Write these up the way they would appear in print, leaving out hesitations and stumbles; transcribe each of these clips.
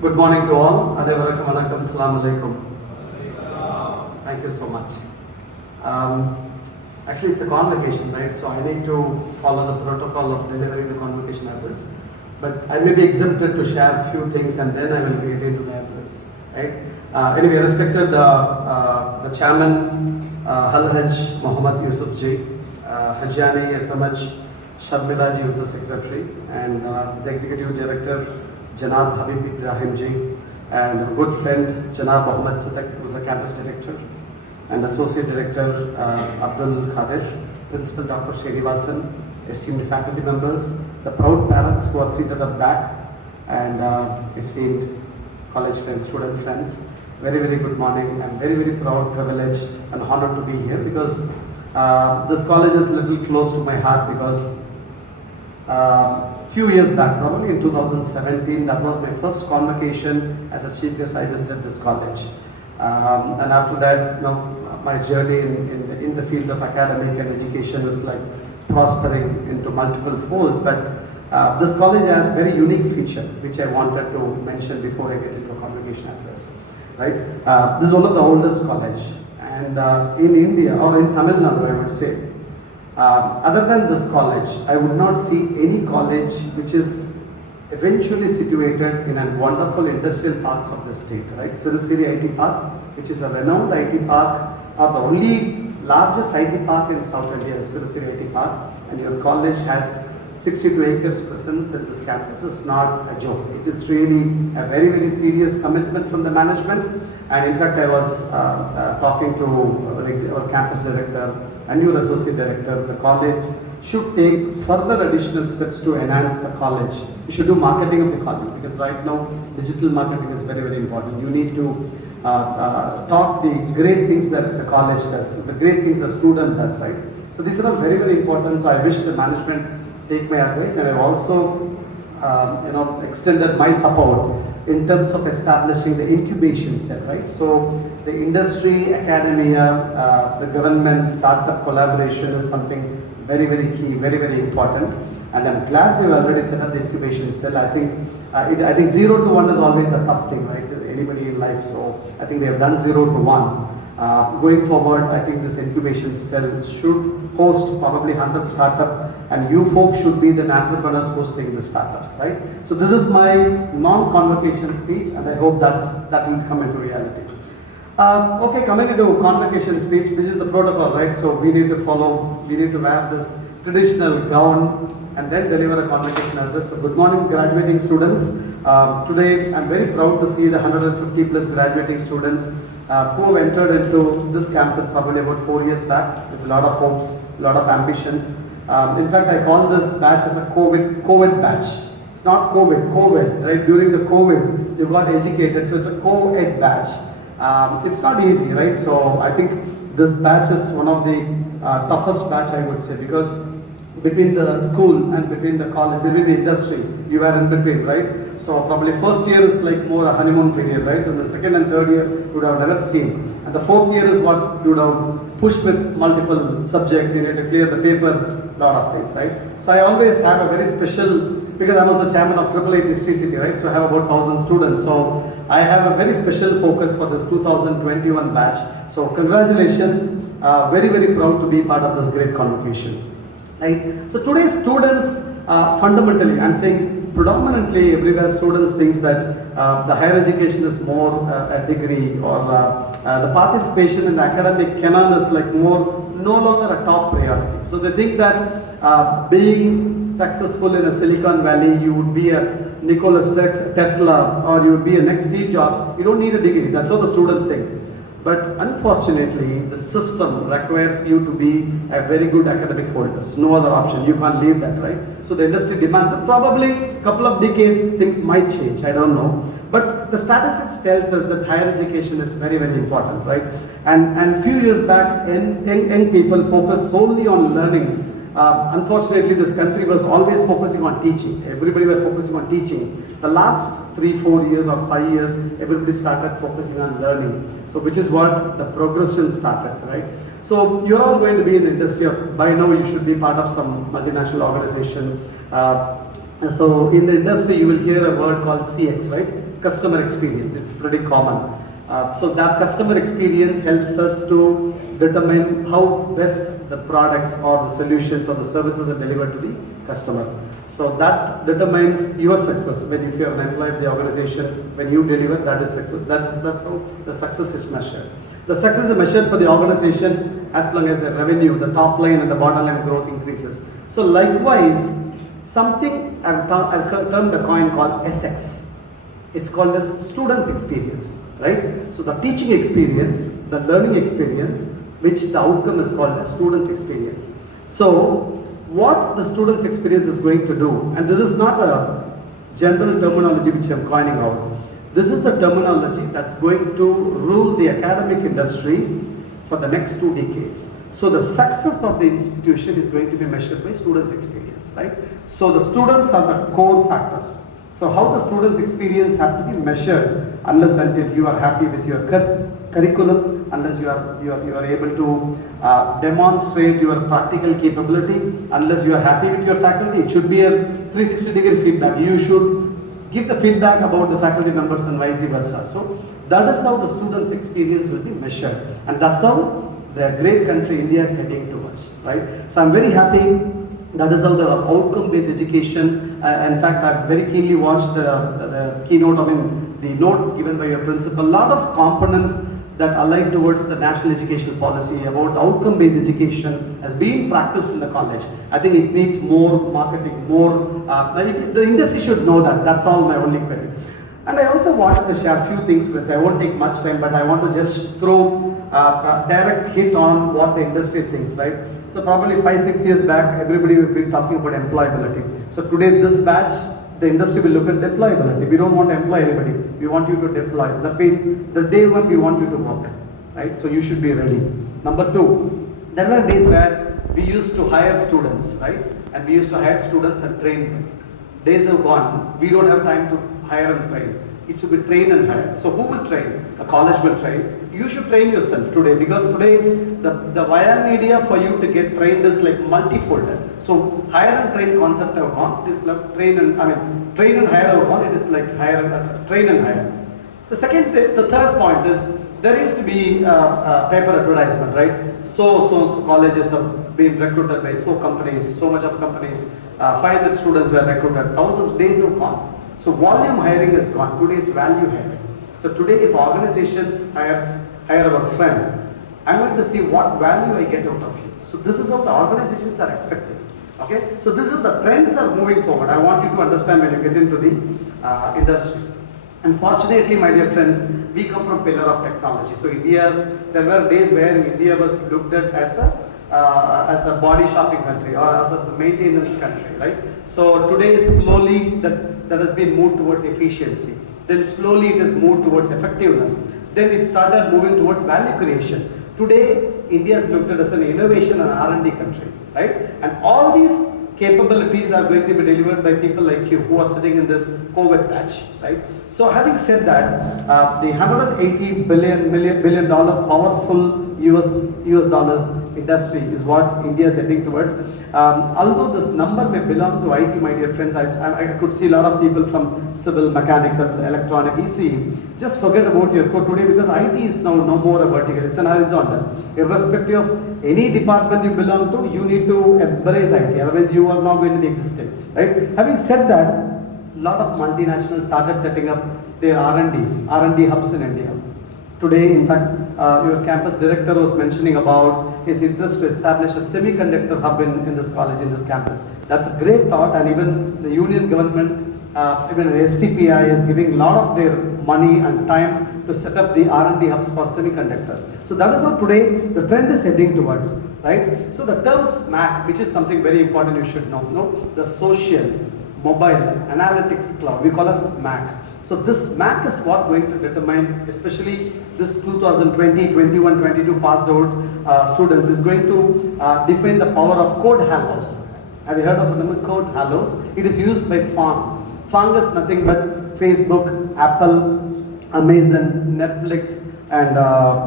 Good morning to all. Adevarakum vanakkam. Assalamu alaikum. Thank you so much. Actually, it's a convocation, right? So I need to follow the protocol of delivering the convocation address. But I may be exempted to share a few things and then I will get into the address, right? Anyway, respected the chairman, Haj Muhammad Yusuf Ji, Hajjani SMH Sharmila Ji, who is the secretary, and the executive director, Janab Habib Ibrahim Ji, and a good friend, Janab MD.Sathak, who is the campus director, and associate director, Abdul Khadir, principal Dr. Srinivasan, esteemed faculty members, the proud parents who are seated at back, and esteemed college friends, student friends. Very, very good morning. I'm very, very proud, privileged, and honored to be here because this college is a little close to my heart because few years back, probably in 2017, that was my first convocation as a chief guest. I visited this college, and after that, my journey in the field of academic and education is like prospering into multiple folds. But this college has very unique feature which I wanted to mention before I get into a convocation address. Right? This is one of the oldest college, and in India or in Tamil Nadu, I would say. Other than this college, I would not see any college which is eventually situated in a wonderful industrial parks of the state, right? Sirisiri IT Park, which is a renowned IT park, or the only largest IT park in South India is Sirisiri IT Park, and your college has 62 acres presence in this campus. It's not a joke. It is really a very, very serious commitment from the management. And in fact, I was talking to our campus director and your associate director. The college should take further additional steps to enhance the college. You should do marketing of the college because right now digital marketing is very, very important. You need to talk the great things that the college does, the great things the student does, right? So these are all very, very important. So I wish the management take my advice, and I've also extended my support in terms of establishing the incubation cell, right? So the industry, academia, the government, startup collaboration is something very, very key, very, very important. And I'm glad we've already set up the incubation cell. I think 0 to 1 is always the tough thing, right? Anybody in life. So I think they have done 0 to 1. Going forward, I think this incubation cell should host probably 100 startups, and you folks should be the entrepreneurs hosting the startups, right? So this is my non-convocation speech, and I hope that will come into reality. Okay, coming into convocation speech, which is the protocol, right? So we need to follow, we need to wear this traditional gown and then deliver a convocation address. So good morning, graduating students. Today, I'm very proud to see the 150 plus graduating students who have entered into this campus probably about 4 years back with a lot of hopes, a lot of ambitions. In fact, I call this batch as a COVID batch. It's not COVID, right? During the COVID, you got educated, so it's a co-ed batch. It's not easy, right? So I think this batch is one of the toughest batch, I would say, because between the school and between the college, between the industry, you are in between, right? So probably first year is like more a honeymoon period, right? And the second and third year you would have never seen. And the fourth year is what you would have pushed with multiple subjects. You need to clear the papers, lot of things, right? So I always have a very special, because I'm also chairman of IIIT History City, right? So I have about 1,000 students. So I have a very special focus for this 2021 batch. So congratulations, very, very proud to be part of this great convocation. Right? So today's students, fundamentally, I'm saying predominantly everywhere students thinks that the higher education is more a degree, or the participation in the academic canon is like no longer a top priority. So they think that being successful in a Silicon Valley, you would be a Nikola Tesla or you would be a next Steve Jobs. You don't need a degree. That's what the student think. But unfortunately, the system requires you to be a very good academic holder. No other option. You can't leave that, right? So the industry demands that probably a couple of decades things might change. I don't know. But the statistics tells us that higher education is very, very important, right? And few years back, young people focused solely on learning. Unfortunately, this country was always focusing on teaching. Everybody was focusing on teaching. The last 3-4 years or 5 years, everybody started focusing on learning. So which is what the progression started, right? So you're all going to be in the industry of, by now you should be part of some multinational organization. So in the industry, you will hear a word called CX, right? customer experience. It's pretty common. So that customer experience helps us to determine how best the products or the solutions or the services are delivered to the customer. So that determines your success. When if you are an employee of the organization, when you deliver, that is success. That's how the success is measured. The success is measured for the organization as long as the revenue, the top line and the bottom line growth increases. So likewise, something I've termed a coin called SX. It's called as student's experience, right? So the teaching experience, the learning experience, which the outcome is called as student's experience. So what the student's experience is going to do, and this is not a general terminology which I'm coining out. This is the terminology that's going to rule the academic industry for the next 2 decades. So the success of the institution is going to be measured by students' experience, right? So the students are the core factors. So how the students' experience have to be measured unless until you are happy with your curriculum, unless you are able to demonstrate your practical capability, unless you are happy with your faculty. It should be a 360-degree feedback. You should give the feedback about the faculty members and vice versa. So that is how the students' experience will be measured, and that's how the great country India is heading towards, right? So I'm very happy. That is how the outcome-based education, in fact, I've very keenly watched the keynote, the note given by your principal. A lot of components that align towards the national education policy about outcome-based education has been practiced in the college. I think it needs more marketing, more, the industry should know that. That's all my only query. And I also wanted to share a few things, friends. I won't take much time, but I want to just throw a direct hit on what the industry thinks, right? So probably 5-6 years back, everybody will be talking about employability. So today, this batch, the industry will look at deployability. We don't want to employ anybody. We want you to deploy. That means the day one we want you to work, right? So you should be ready. Number 2, there were days where we used to hire students, right? And we used to hire students and train them. Days have gone. We don't have time to hire and train. It should be train and hire. So who will train? The college will train. You should train yourself today, because today the via media for you to get trained is like multifold. So hire and train concept have gone. It is like train and hire have gone. It is like train and hire. The third point is there used to be paper advertisement, right? So colleges have been recruited by so much of companies. 500 students were recruited. Thousands days have gone. So volume hiring is gone. Today is value hiring. So today, if organizations hire our friend, I'm going to see what value I get out of you. So this is how the organizations are expecting. Okay. So this is the trends are moving forward. I want you to understand when you get into the industry. Unfortunately, my dear friends, we come from pillar of technology. So there were days where India was looked at as a body shopping country or as a maintenance country, right? So today, slowly that has been moved towards efficiency. Then slowly it has moved towards effectiveness. Then it started moving towards value creation. Today, India is looked at as an innovation and R&D country, right? And all these capabilities are going to be delivered by people like you who are sitting in this COVID batch, right? So having said that, the $180 billion powerful US dollars industry is what India is heading towards. Although this number may belong to IT, my dear friends, I could see a lot of people from civil, mechanical, electronic, ECE. Just forget about your code today, because IT is now no more a vertical, it's an horizontal. Irrespective of any department you belong to, you need to embrace IT, otherwise you are not going to be existing, right? Having said that, a lot of multinationals started setting up their R&D hubs in India. Today, in fact, your campus director was mentioning about his interest to establish a semiconductor hub in this college, in this campus. That's a great thought, and even the union government, even STPI is giving a lot of their money and time to set up the R&D hubs for semiconductors. So that is how today the trend is heading towards, right? So the term SMAC, which is something very important you should know, the social, mobile, analytics cloud, we call as SMAC. So this MAC is what going to determine, especially this 2020, 21, 22 passed out students is going to define the power of code halos. Have you heard of the name code halos? It is used by FANG. FANG is nothing but Facebook, Apple, Amazon, Netflix, and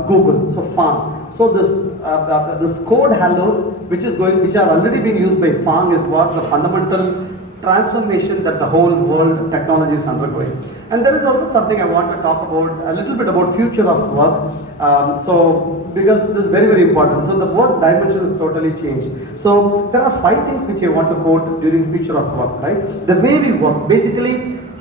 Google. So FANG. So this code halos, which are already being used by FANG, is what the fundamental transformation that the whole world technology is undergoing. And there is also something I want to talk about, a little bit about future of work. Because this is very, very important. So the work dimension is totally changed. So there are 5 things which I want to quote during future of work, right? The way we work, basically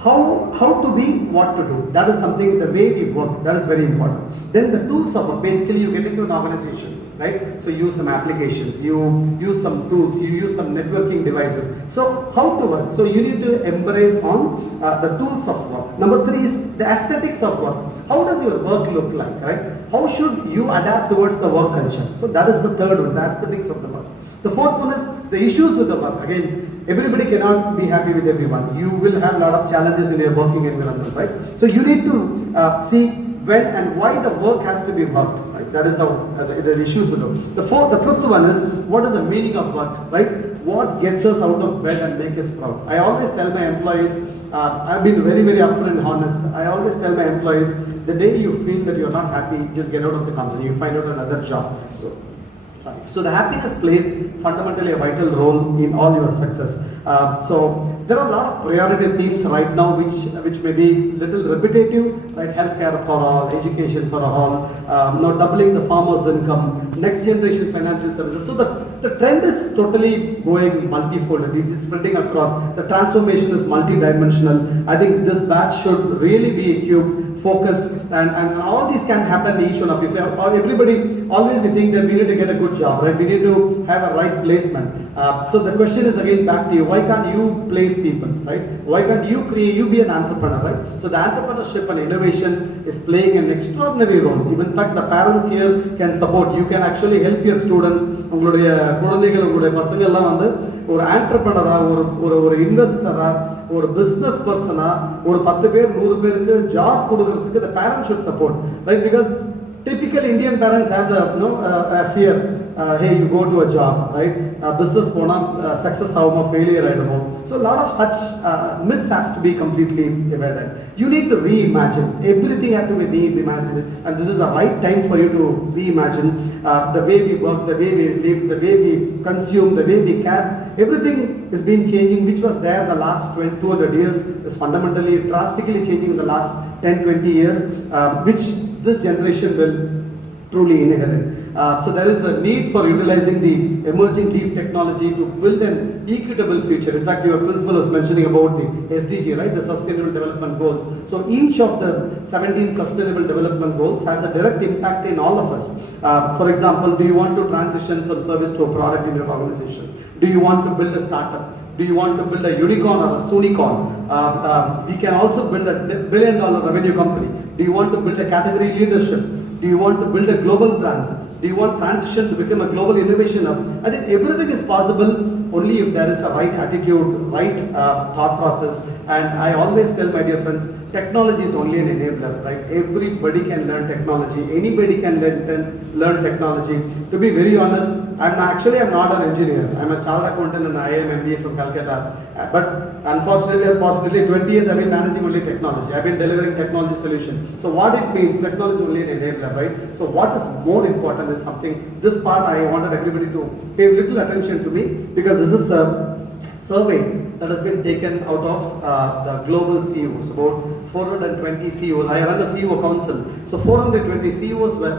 how to be, what to do. That is something, the way we work, that is very important. Then the tools of work, basically you get into an organization, right? So you use some applications, you use some tools, you use some networking devices. So how to work? So you need to embrace on the tools of work. Number 3 is the aesthetics of work. How does your work look like, right? How should you adapt towards the work culture? So that is the 3rd one, the aesthetics of the work. The 4th one is the issues with the work. Again, everybody cannot be happy with everyone. You will have a lot of challenges in your working environment, right? So you need to see when and why the work has to be worked, right? That is how the issues will look. The 5th one is what is the meaning of work, right? What gets us out of bed and make us proud. I always tell my employees, I've been very, very upfront and honest. I always tell my employees, the day you feel that you're not happy, just get out of the company. You find out another job. So the happiness plays fundamentally a vital role in all your success. So there are a lot of priority themes right now which may be little repetitive, right? Healthcare for all, education for all, doubling the farmer's income, next generation financial services. So the trend is totally going multifold. It is spreading across. The transformation is multidimensional. I think this batch should really be equipped, focused, and all these can happen in each one of you. So everybody, always we think that we need to get a good job, right? We need to have a right placement. So the question is again back to you, why can't you place people, right? Why can't you be an entrepreneur, right? So the entrepreneurship and innovation is playing an extraordinary role. Even in fact, the parents here can support. You can actually help your students. உங்களுடைய குழந்தைகள், உங்களுடைய பசங்க எல்லாம் வந்து ஒரு ஆண்டர்பிரனரா, ஒரு இன்வெஸ்டரா, ஒரு business பர்சனா, ஒரு 10 பேர் 100 பேருக்கு ஜாப் கொடுக்கிறதுக்கு the parents should support, right? Because typical Indian parents have the fear. Hey, you go to a job, right? Business pona success avuma failure aidumo. So a lot of such myths has to be completely evaded. You need to reimagine. Everything has to be reimagined, and this is the right time for you to reimagine the way we work, the way we live, the way we consume, the way we care. Everything is been changing, which was there the last 200 years is fundamentally drastically changing in the last 10-20 years, which this generation will truly inherit. So there is a need for utilizing the emerging deep technology to build an equitable future. In fact, your principal was mentioning about the SDG, right? The Sustainable Development Goals. So each of the 17 Sustainable Development Goals has a direct impact in all of us. For example, do you want to transition some service to a product in your organization? Do you want to build a startup? Do you want to build a unicorn or a sunicorn? We can also build a $1 billion revenue company. Do you want to build a category leadership? Do you want to build a global brands? Do you want transition to become a global innovation hub? I think everything is possible only if there is a right attitude, right thought process. And I always tell my dear friends, technology is only an enabler, right? Everybody can learn technology. Anybody can learn technology. To be very honest, I'm not an engineer. I'm a chartered accountant and I am MBA from Calcutta. But unfortunately, 20 years I've been managing only technology. I've been delivering technology solution. So what it means, technology is only an enabler, right? So what is more important is something, this part I wanted everybody to pay little attention to me, because this is a survey that has been taken out of the global CEOs, about 420 CEOs. I run a CEO council. So 420 CEOs were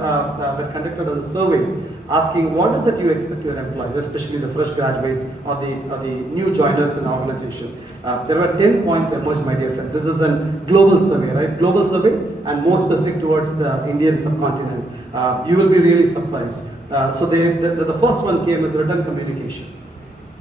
conducted a survey asking what is that you expect your employees, especially the fresh graduates or the new joiners in the organization. There were 10 points emerged, my dear friend. This is a global survey, right? Global survey, and more specific towards the Indian subcontinent. You will be really surprised. So the first one came as written communication.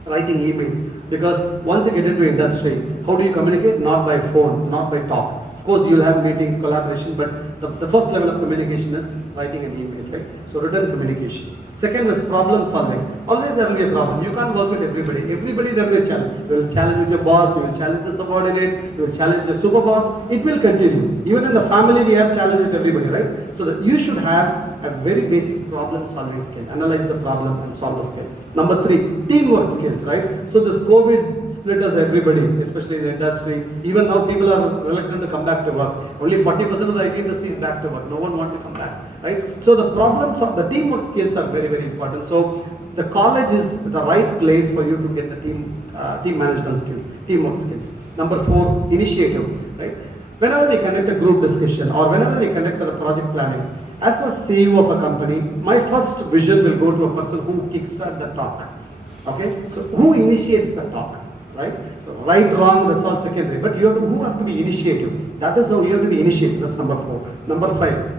Writing emails, because once you get into industry, how do you communicate? Not by phone, not by talk. Of course, you'll have meetings, collaboration, but the first level of communication is writing an email, right? So written communication. Second is problem solving. Always there will be a problem. You can't work with everybody. Everybody there will be a challenge. You will challenge with your boss, you will challenge the subordinate, you will challenge your super boss. It will continue. Even in the family, we have challenge with everybody, right? So that you should have a very basic problem solving skill. Analyze the problem and solve the skill. Number 3, teamwork skills, right? So this COVID split us everybody, especially in the industry. Even now people are reluctant to come back to work. Only 40% of the IT industry is back to work. No one wants to come back, right? So the teamwork skills are very, very important. So the college is the right place for you to get the team management skills, teamwork skills. Number 4, initiative, right? Whenever we conduct a group discussion or whenever we conduct a project planning, as a CEO of a company, my first vision will go to a person who kickstarts the talk. Okay, so who initiates the talk, right? So right, wrong, that's all secondary. But who have to be initiative? That is how you have to be initiative. That's number 4. Number 5.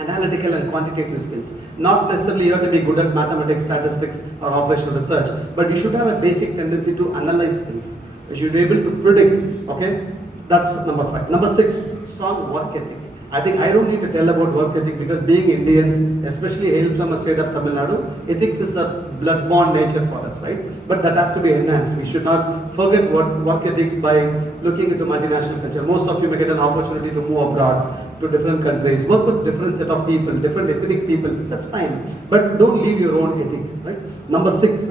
Analytical and quantitative skills. Not necessarily you have to be good at mathematics, statistics, or operational research, but you should have a basic tendency to analyze things. You should be able to predict. Okay, that's number 5. Number 6, strong work ethic. I think I don't need to tell about work ethic because being Indians, especially hail from a state of Tamil Nadu, ethics is a blood-born nature for us, right? But that has to be enhanced. We should not forget work ethics by looking into multinational culture. Most of you may get an opportunity to move abroad to different countries, work with different set of people, different ethnic people, that's fine. But don't leave your own ethic, right? Number 7,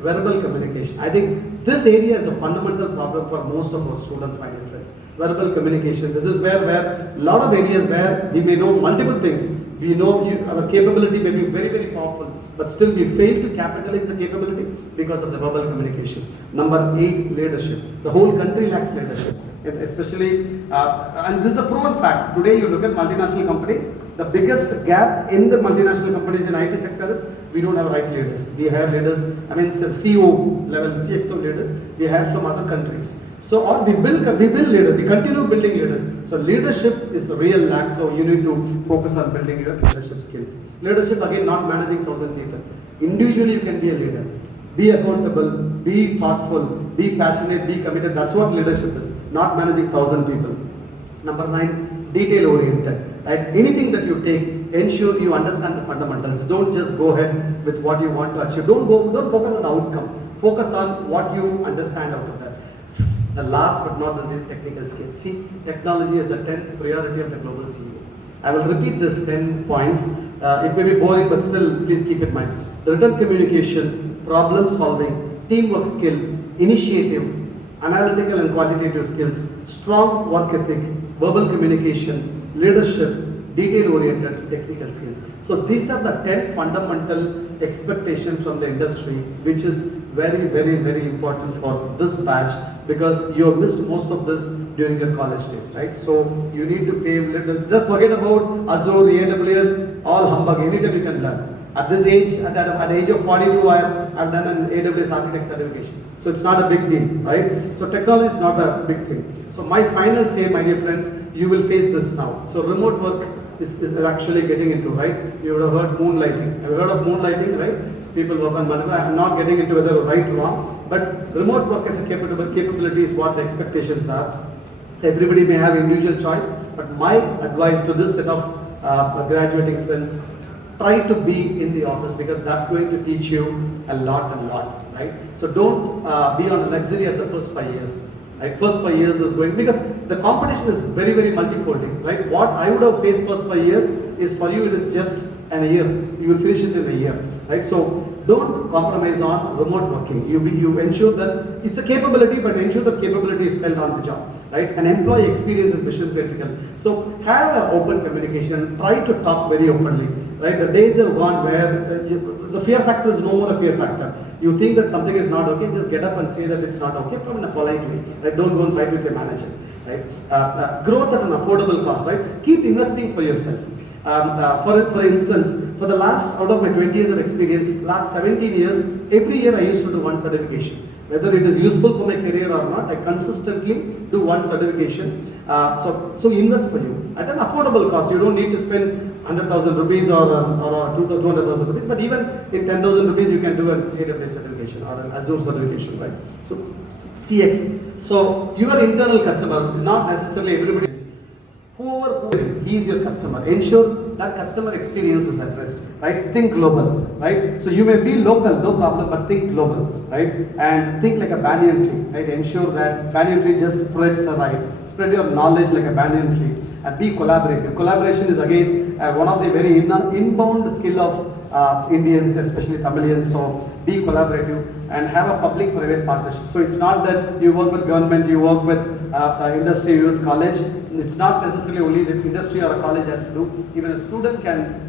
verbal communication. I think this area is a fundamental problem for most of our students, my dear friends. Verbal communication. This is where a lot of areas where we may know multiple things. We know our capability may be very, very powerful, but still we fail to capitalize the capability because of the verbal communication. Number 8, leadership. The whole country lacks leadership. Especially, and this is a proven fact. Today you look at multinational companies, the biggest gap in the multinational companies in IT sector is we don't have right leaders. We have leaders, I mean CEO level, CXO leaders, we have from other countries. So or we build leaders, we continue building leaders. So leadership is a real lack, so you need to focus on building your leadership skills. Leadership, again, not managing 1,000 people. Individually you can be a leader. Be accountable, be thoughtful, be passionate, be committed. That's what leadership is, not managing 1,000 people. Number 9, detail oriented. Right? Anything that you take, ensure you understand the fundamentals. Don't just go ahead with what you want to achieve. Don't focus on the outcome. Focus on what you understand out of that. The last but not the least, technical skills. See, technology is the 10th priority of the global CEO. I will repeat this 10 points. It may be boring, but still, please keep in mind. The written communication, problem solving, teamwork skill, initiative, analytical and quantitative skills, strong work ethic, verbal communication, leadership, detail-oriented technical skills. So these are the 10 fundamental expectations from the industry, which is very, very, very important for this batch because you have missed most of this during your college days, right? So you need to pay little. Just forget about Azure, AWS, all humbug. Anytime you can learn. At this age, at the age of 42, I've done an AWS architect certification. So it's not a big deal, right? So technology is not a big thing. So my final say, my dear friends, you will face this now. So remote work is actually getting into, right? You would have heard moonlighting. Have you heard of moonlighting, right? So people work on Monday. I'm not getting into whether right or wrong, but remote work as a capability is what the expectations are. So everybody may have individual choice, but my advice to this set of graduating friends, try to be in the office because that's going to teach you a lot, right? So don't be on a luxury at the first 5 years. Right? First 5 years is going, because the competition is very, very multifolding, right? What I would have faced first 5 years is for you, it is just a year. You will finish it in a year, right? So don't compromise on remote working. You ensure that it's a capability, but ensure that capability is felt on the job, right? An employee experience is mission critical. So have an open communication. Try to talk very openly, right? The days are gone where the fear factor is no more a fear factor. You think that something is not okay, just get up and say that it's not okay from in a polite way, right? Don't go and fight with your manager, right? Growth at an affordable cost, right? Keep investing for yourself. For instance, for the last, out of my 20 years of experience, last 17 years, every year I used to do one certification. Whether it is useful for my career or not, I consistently do one certification. So invest for you at an affordable cost. You don't need to spend 100,000 rupees or 200,000 rupees, but even in 10,000 rupees, you can do an AWS certification or an Azure certification, right? So CX. So your internal customer, not necessarily everybody. Whoever he is your customer, ensure that customer experience is addressed, right? Think global, right? So you may be local, no problem, but think global, right? And think like a banyan tree, right? Ensure that banyan tree just spreads the right, spread your knowledge like a banyan tree, and be collaborative. Collaboration is again one of the very inbound skill of Indians, especially Tamilians. So be collaborative and have a public-private partnership. So it's not that you work with government, you work with industry, you with college. It's not necessarily only the industry or a college has to do. Even a student can